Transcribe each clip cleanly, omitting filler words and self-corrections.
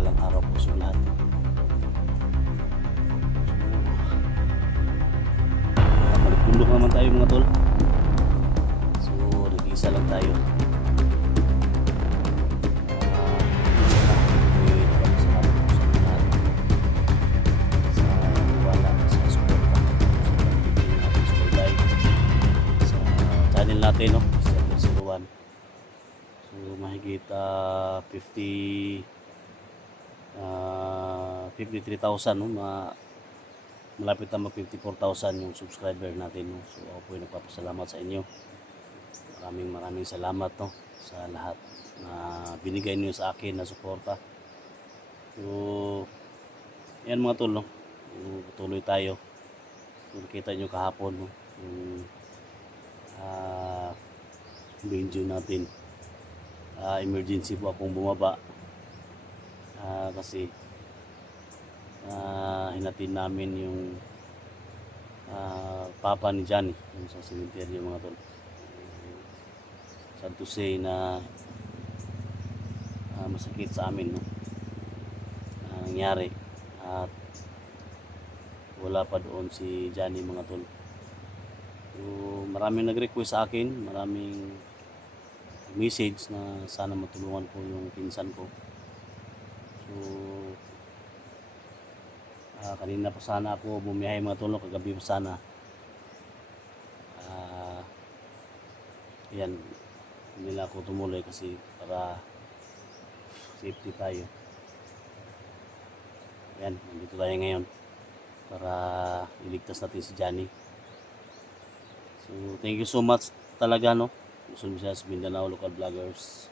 mapagpalang araw po sa lahat. Balik-bundok naman tayo mga tol. So nag-isa lang tayo. Natin no, 701. So mahigit 53,000 no, malapit na mag 54,000 yung subscriber natin no. So ako po ay nagpapasalamat sa inyo. Maraming salamat no sa lahat na binigay niyo sa akin na suporta. So yan mga tol no. Tuloy tayo. So, nakita niyo kahapon no, yung video natin. Emergency po akong bumaba kasi hinatid namin yung papa ni Johnny yung sa cemetery mga tol. Sad to say na masakit sa amin no, nangyari at wala pa doon si Johnny mga tol. So, maraming nag-request sa akin, maraming message na sana matulungan ko yung pinsan ko. So kanina pa sana ako bumiyahe mga tol, kagabi pa sana. Yan, hindi na ako tumuloy kasi para safety tayo. Yan, nandito tayo ngayon para iligtas natin si Johnny. So thank you so much talaga no, Luzon, Visayas, Mindanao, local vloggers,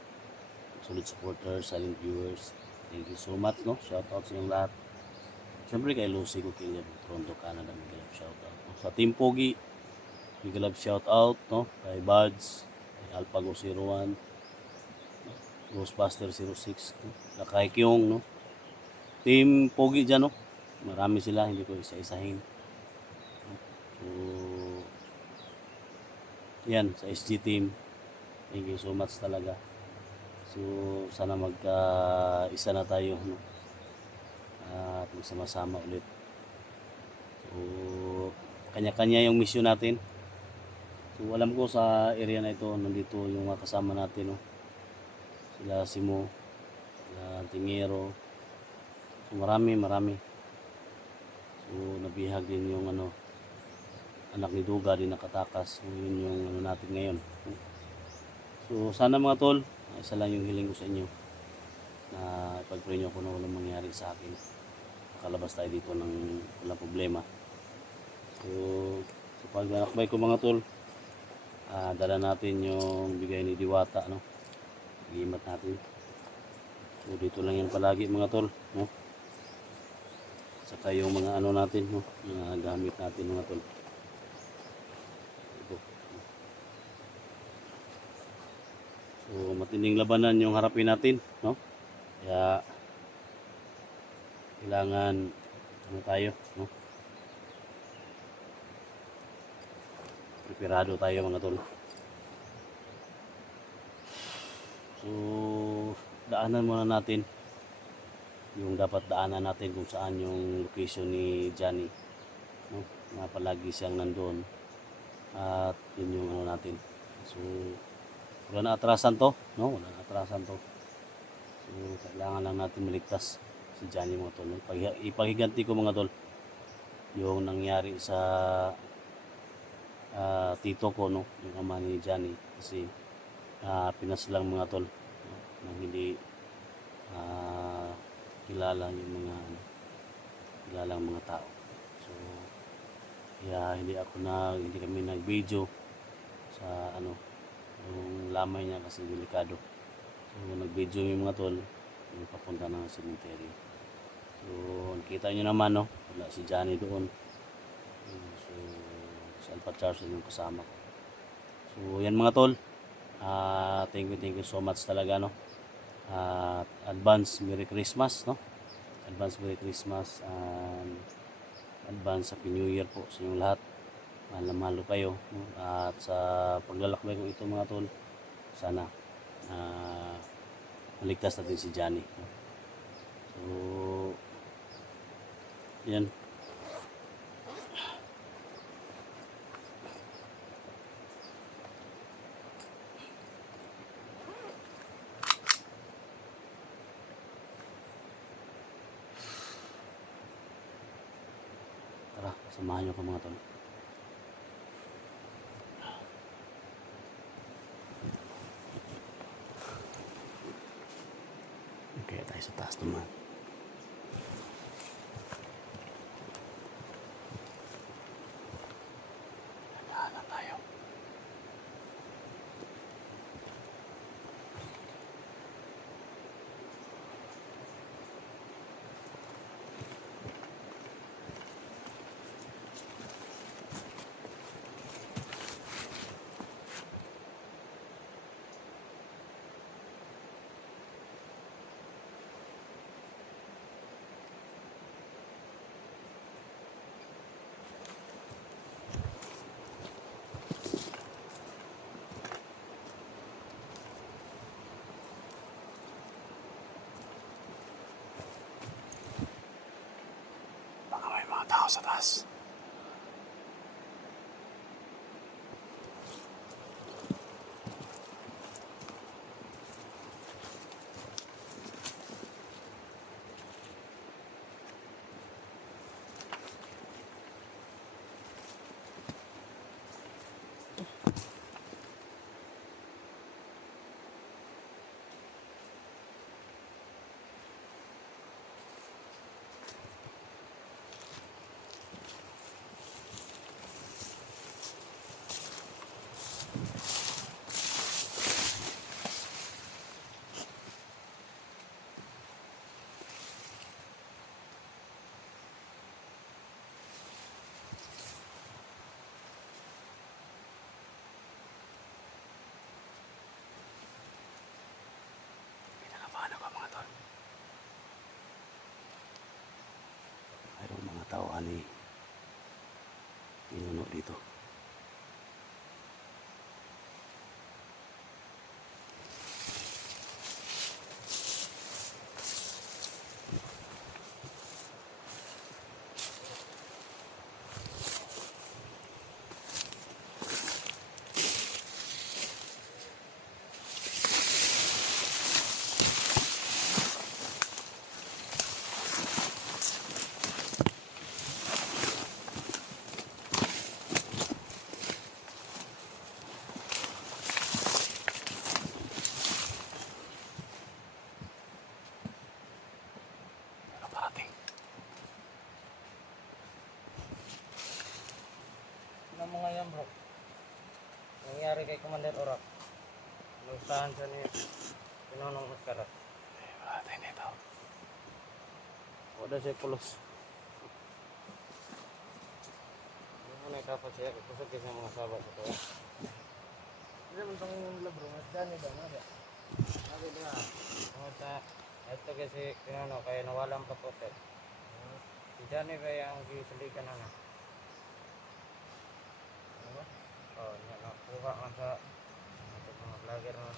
solid supporters, silent viewers. Thank you so much no, shout out sa inyong lahat. Siyempre kay Lucy Coquillo, Toronto, Canada, mega love shout out. Sa Team Pogi, mega love shout out no, kay Buds, kay Alpago 01, Ghostbuster 06, no? Kay Kyong no. Team Pogi dyan no, marami sila, hindi ko isa-isahin. So yan, sa SG team, thank you so much talaga. So sana isa na tayo no, at magsama-sama ulit. So kanya-kanya yung mission natin. So alam ko sa area na ito nandito yung mga kasama natin no, sila Simo, sila Tingero. So marami. So nabihag din yung anak ni Duga din nakatakas. So yun yung natin ngayon. So sana mga tol, isa lang yung hiling ko sa inyo na ipag-pray nyo kung ano walang mangyari sa akin, makalabas tayo dito ng walang problema. So sa paglalakbay ko mga tol, dala natin yung bigay ni Diwata no, iimat natin. So dito lang yan palagi mga tol no, saka yung mga natin no, mga gamit natin mga tol. So matinding labanan yung harapin natin no, kaya kailangan tayo no, preparado tayo mga tol. So daanan muna natin yung dapat daanan natin, kung saan yung location ni Johnny no, na palagi siyang nandoon, at yun yung natin. So wala na atrasan to no, wala na atrasan to. So kailangan lang natin maligtas si Johnny mga tol. Ipaghiganti ko mga tol yung nangyari sa tito ko no, yung ama ni Johnny, kasi pinaslang mga tol no, nang hindi kilala yung mga kilalang mga tao. So kaya hindi kami nag-video sa yung lamay niya kasi delikado. So nag-video yung mga tol yung papunta ng cemetery. So nakita nyo naman no, wala si Johnny doon. So si Alpha Charles yung kasama ko. So yan mga tol, thank you so much talaga no. Advance Merry Christmas no, advance Merry Christmas and advance Happy New Year po sa inyong lahat. Mahal kayo no? At sa paglalakbay ko ito mga tol, sana maligtas natin si Johnny no? So So, yan. Tara, samahan nyo ko mga tol. Kaya tayo sa taas naman. Naghahanap tayo. Baka may mga tao sa taas. Pinakabahan ako mga tol. Mayroong mga tao ani pinuno dito. Nakaparating. Ano mga yan bro? Nangyari kay Commander Orak. Inusahan siya ni Pinonong Mascarat. Parating dito. Wala siya pulos. Hindi mo na ikapat siya. Kusog siya mga sabat ito. Hindi mo itong nila bro. Mas dyan ba? Nada. Nada niya. Ano sa... Ito kasi Pinono kaya nawalang papote. Si Johnny ba yung gisalikan na na? Ano? Oh, nakuha nga sa mga vlogger na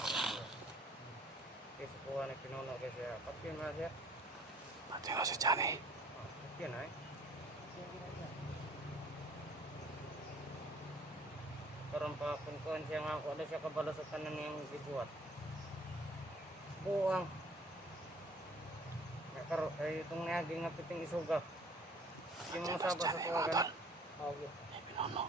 kasi kuha ni Pinono kasi patkin na siya. Pati na si Johnny. Oh, patkin ay. Karon pa kunkuhan siya nga ako siya kabalo sa tanan niyang gibuhat. Buang. Karo ay itong naging nga piting isuga. Yung mga sabas sa tuwagan. Oh, yeah. Ay, pinuno.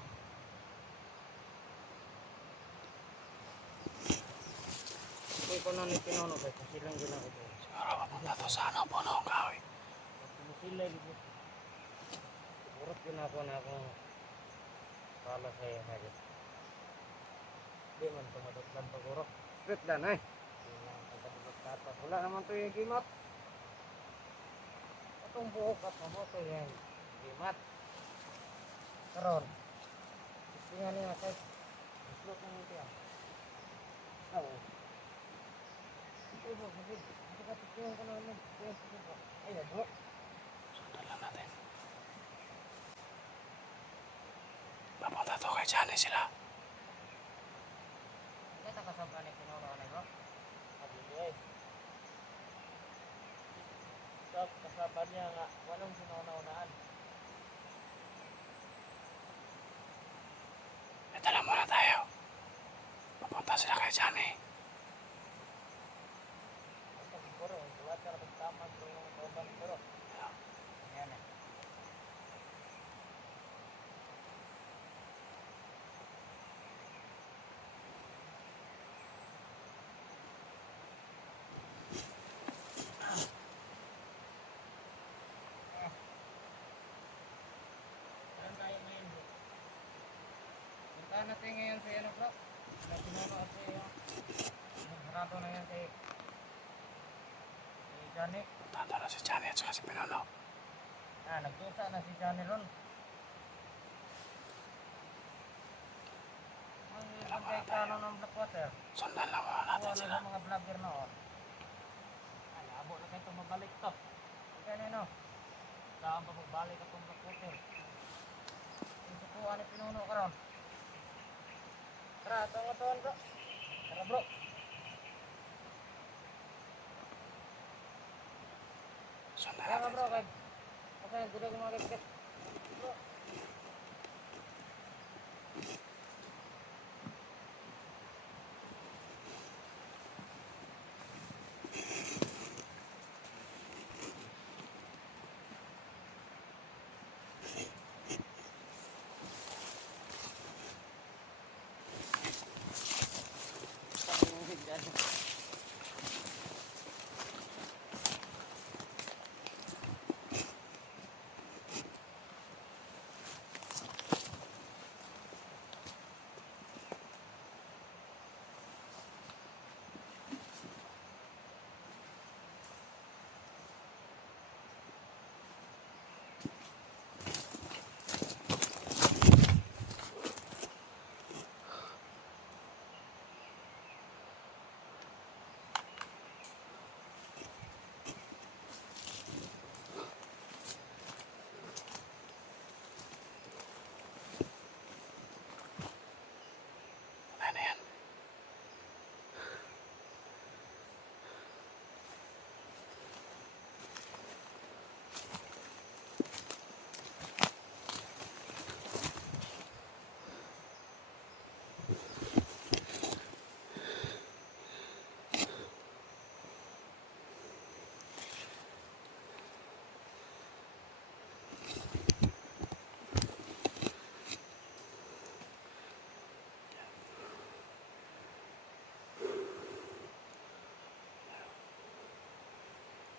Ito ko na ni Pinono kasi silang ginagawa ito. Siguro papunta to sa ano, puno ang kahoy. Sila dito. Urot yun ako na akong pala sa iyo hagit. Di man tumadaglan pag-urok. Straight dan ay. Di man tatas. Wala naman ito yung gimat. Itong buhok at mamoto yan. Gimat. Karon. Tingnan niya kay. Islot na nito yan. Oo. Ito bro, sabid. Ito ka tingnan ko na naman. Ay, bro. Sundan lang natin. Papunta to kay Johnny sila. Ito kasama ni Pinono na bro. Pagigay. Stop. natin ngayon si ano bro. May pinuno at si sarado na yan si Johnny. Nandun na si Johnny at saka si Pinuno. Nagdusa na si Johnny ron. Ang ibang kay plano ng Blackwater. Sundan lang muna natin Wala sila. sa mga vlogger noon. Abo na kayo itong mabalik to. Kaya no? Saan pa magbalik itong Blackwater? Yung sukuan ni Pinuno ka ron. Tara, ito nga tuwan bro. Tara bro. Sundan Tara nga natin bro, sila. okay, gusto ko mga kipkip. Bro. Ano yan?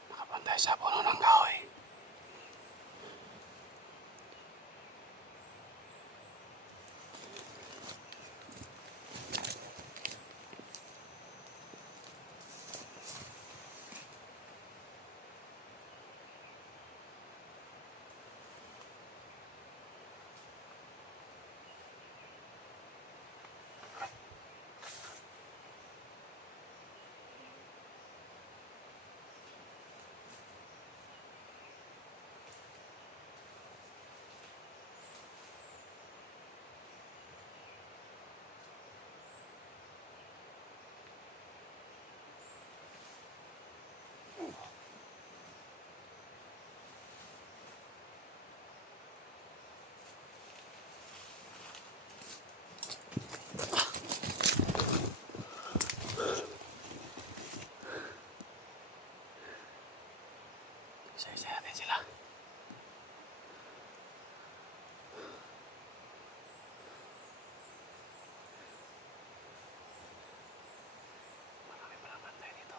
Nakapantay sa puno ng kahoy. Isa-isa natin sila. Marami palang bantay dito.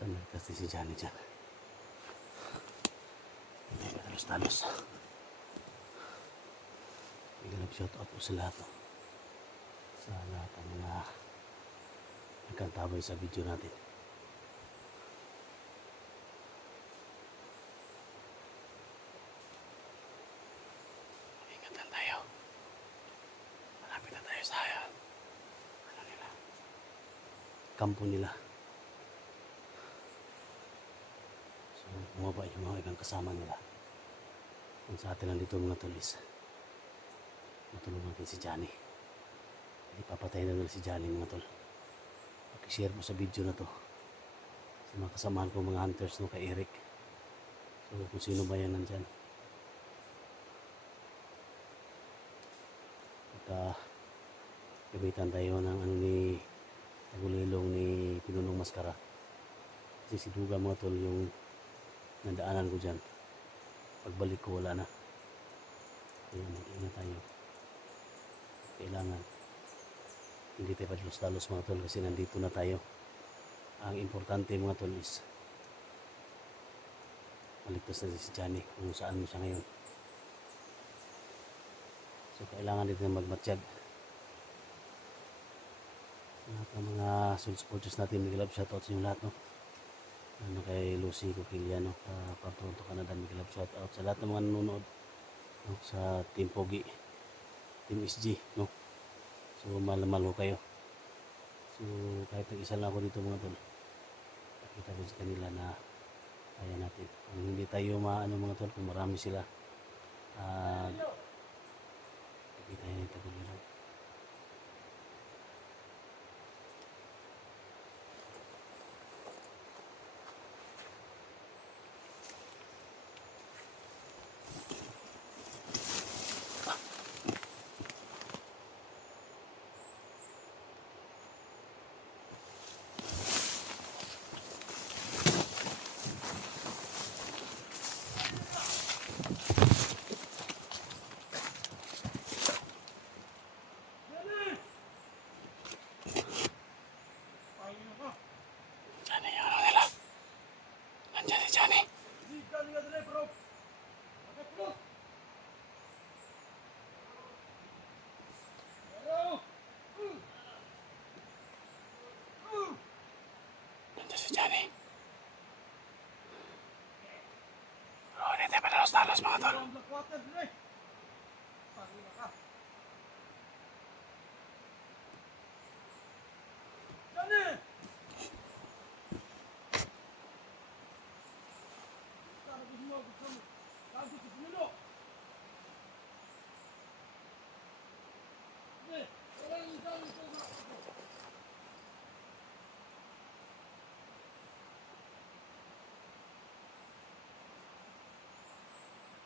Saan kasi si Johnny dyan? Hindi ka talos-talos. Biglang shout out po sa lahat. No? Sa lahat ng mga nagkantabay sa video natin. Ingat lang tayo. Malapit na tayo sa ano nila, kampo nila. So bumaba yung mga ibang kasama nila. Kung sa atin lang dito mga tulis, matulungan natin si Johnny. Hindi papatay na nila si Johnny mga tol. Pakishare mo sa video na to sa mga kasamahan ko mga hunters no, kay Eric. So kung sino ba yan nandyan, gamitan tayo ng ano ni Tagulilong ni Pinunong Maskara. Kasi si Duga mga tol yung nadaanan ko dyan. Pagbalik ko wala na. Kaya mag-ingat tayo. Kailangan hindi tayo padlos-talos mga tol kasi nandito na tayo. Ang importante mga tol is maligtas na si Johnny kung saan mo siya ngayon. So kailangan dito na magmatsyag. Lahat ng mga soul supporters natin, big love shoutout sa inyo lahat, no? Ano kay Lucy Coquiliano, from Toronto, Canada, big love shoutout sa lahat ng mga nanonood, no? Sa Team Pogi, Team SG, no? So mahal ko kayo. So kahit nag-isa lang ako dito mga tol, nakita ko sa kanila na kaya natin. Kung hindi tayo maano mga tol, kung marami sila, hindi tayo nagtaguliran. Johnny, yung ano nila? Nandiyan si Johnny. Nandiyan si Johnny. Oh, hindi tayo padalos-talos mga tol.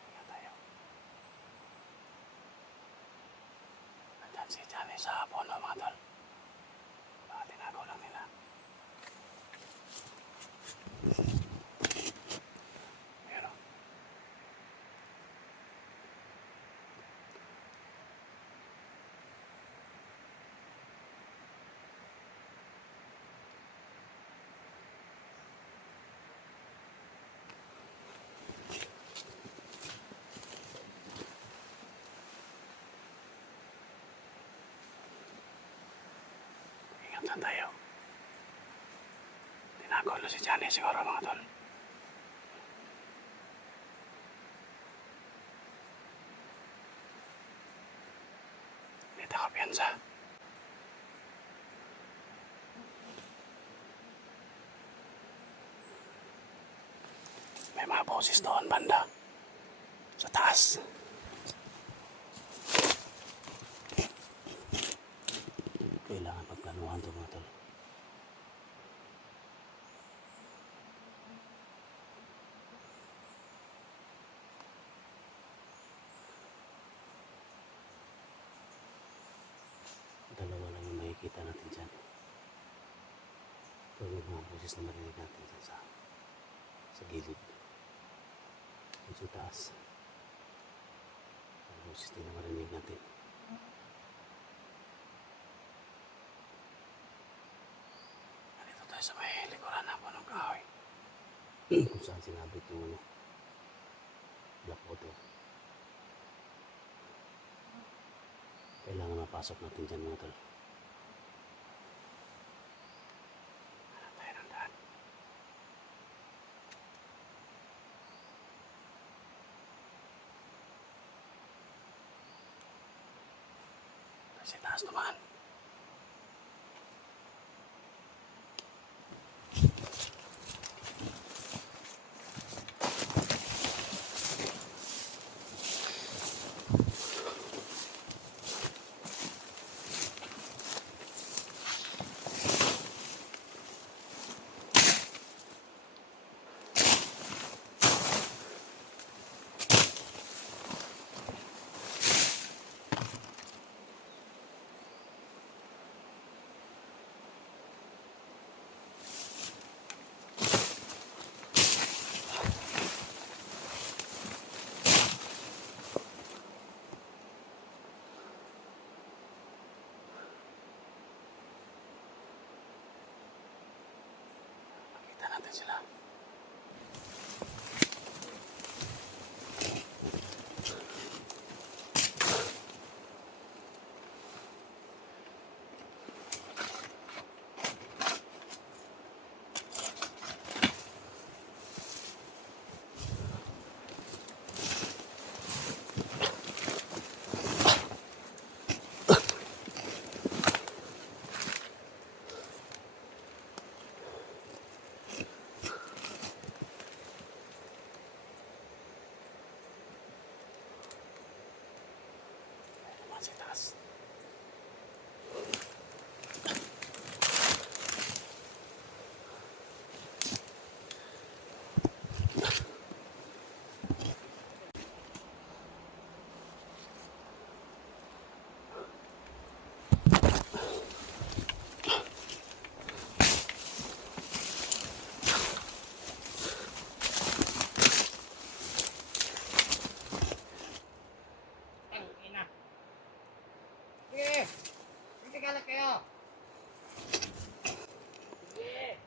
Ingat tayo. Nandiyan si Johnny sa puno mga tol. Baka tinago lang nila. Pero ingat lang tayo. Tinago lang si Johnny siguro mga tol. Hindi tayo kapiyansa. May mga boses doon banda. Sa taas. Kailangan pagplanuhan ito mga tol. Dalawa lang yung makikita natin dyan. Pero yung mga boses na marinig natin dyan sa gilid. Yung sa taas. Ang boses din na marinig natin. Nandito tayo sa may likuran na punong kahoy. kung saan sinabit yung ano, black water. Kailangan mapasok natin dyan mga tol. Hanap tayo ng daan. Kasi taas naman. Kita natin sila. Sa taas. Ang ina. Sige. Sige kalat kayo. Sige.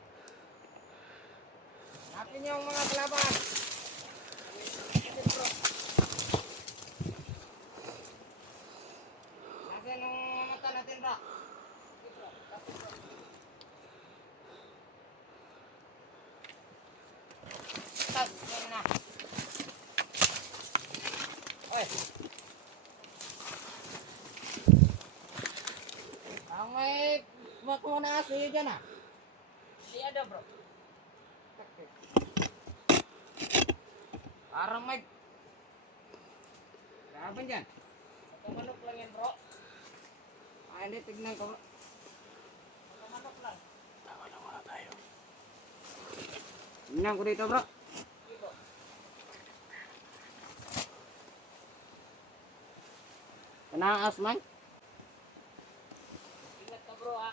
Hanapin niyo ang mga kalaban. Sige bro. Nasaan ang mata natin bro? Sige bro. Lapit bro. Tag. Yan na. Oy. Ang may makuha na aso yun dyan ah. Hindi ada bro. Parang may laban dyan. Manok lang yan bro. Ah, hindi tignan ko bro. Manok lang. Tawa na muna tayo. Tignan ko dito bro. Kanaas man. Ingat ka bro ah.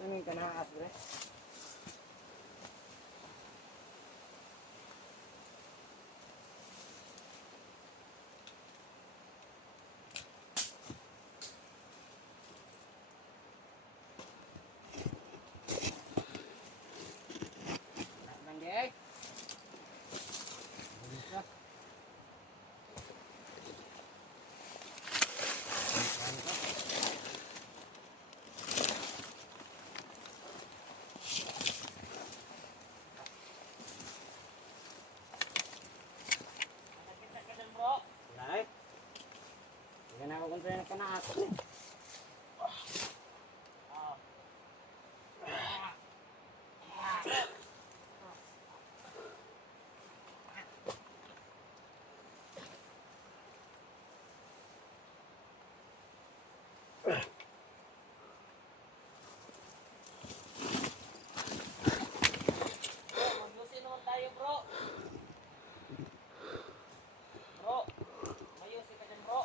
Ano yung kanaas bro? Banjek. Bisa. Right? Hindi na ako kung saan kanaas. Mayusin naman tayo bro. Bro, mayusin ka dyan bro.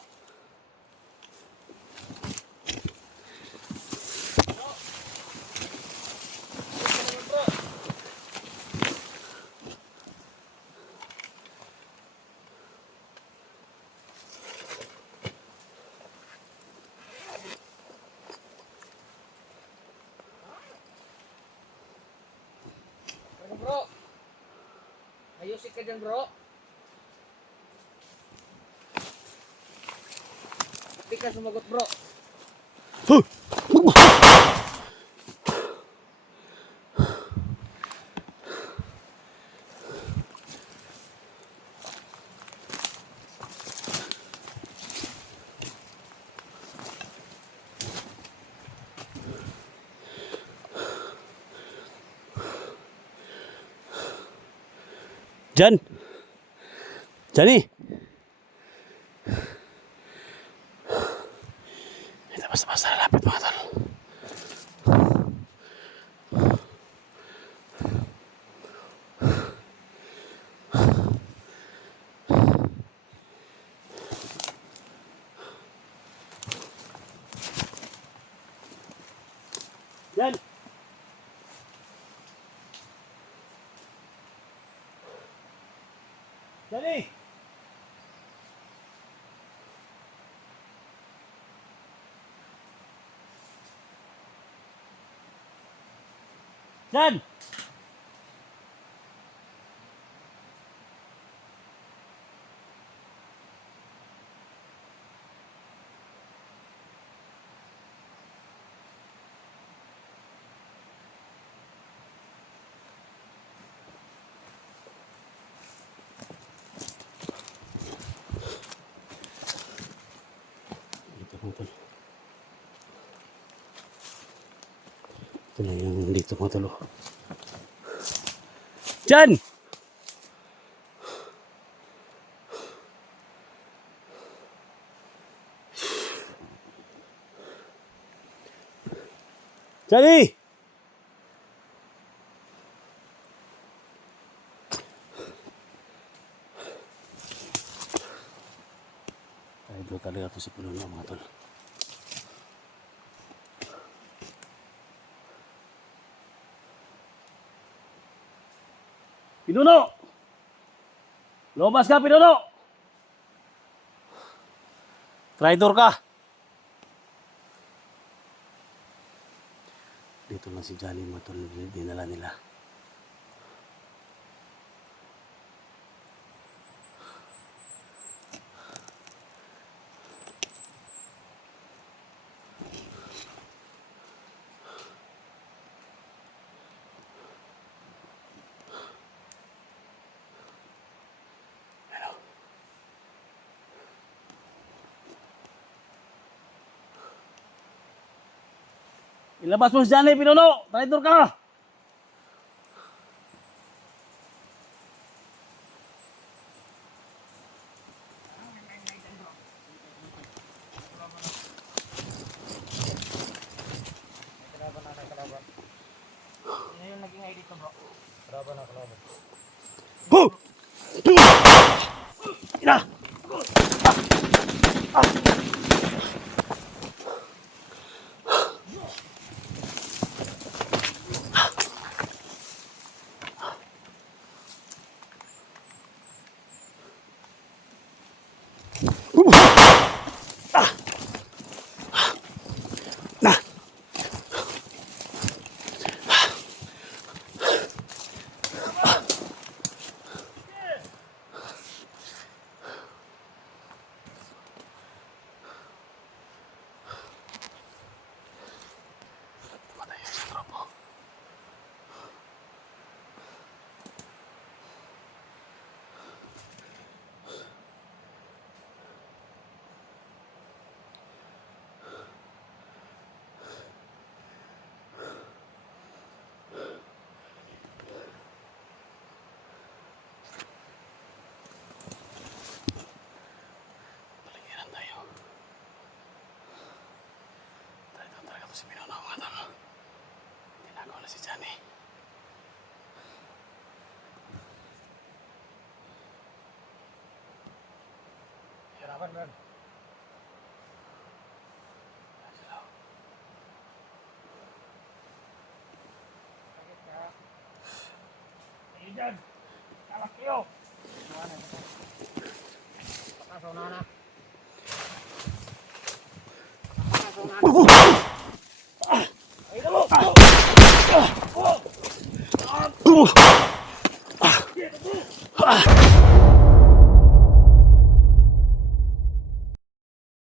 ka dyan, bro. Di ka sumagot, bro. Jan! Johnny! Ito basta-basta lalapit mga tol. Jan! Johnny! Jan! Dito mga tol. Ito na yung dito mga tol. Jan! Johnny! Ay, doon talaga ito si Puno mga tol. Pinuno! Lumabas ka, Pinuno! Traitor ka! Dito lang si Johnny mga tol, dinala nila. Ilabas mo si Johnny, Pinuno! Traitor ka! May kalaban. Sino yung naging ID ko, bro? Kalaban. Huh! Ina! Si Pinuno mga tol. Tinagaw na si Johnny. Hirapan, bro. Sakit ka. Ayun dyan. Kalak kayo. Pakasaw na. Ay, dalo!